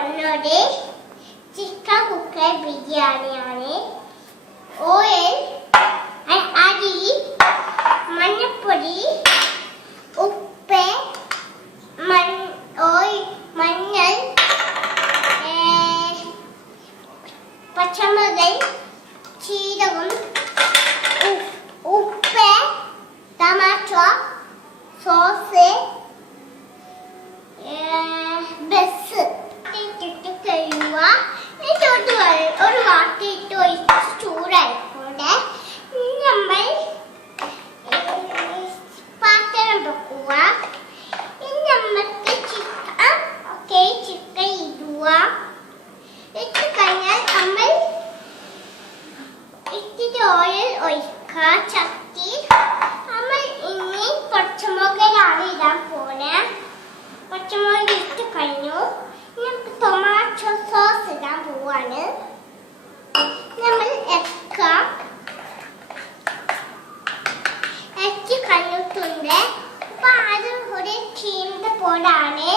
പോകുന്നത് chicken cooker ബിരിയാണിയാണ്. Oil, അരി, മഞ്ഞപ്പൊടി, ഉപ്പ്, മഞ്ഞൾ, പച്ചമുളക്, ജീരകം, ഉപ്പ്, ടൊമാറ്റോ സോസ്, ബസ് ഇട്ടിട്ട് കഴിയുക. ഒരു വാട്ടിയിട്ട് ഒഴിച്ച് ചൂടായിക്കൊണ്ട് നമ്മൾ പാത്രം വെക്കുക. നമുക്ക് ചിക്കൻ ഇടുക. ഇട്ട് കഴിഞ്ഞാൽ നമ്മൾ ഇത്തിരി ഓയിൽ ഒഴിക്കുക. ചട്ടി നമ്മൾ ഇനി പച്ചമുളകാണ് ഇടാൻ പോലെ. പച്ചമുളക് ഇട്ട് കഴിഞ്ഞു. നമുക്ക് ടൊമാറ്റോ സോസ് ഇടാൻ പോവാണ്. നമ്മൾ ഇറച്ചി കഴിഞ്ഞിട്ടുണ്ട്. അപ്പൊ അത് ഒരു ചീണ്ട പോലാണ്.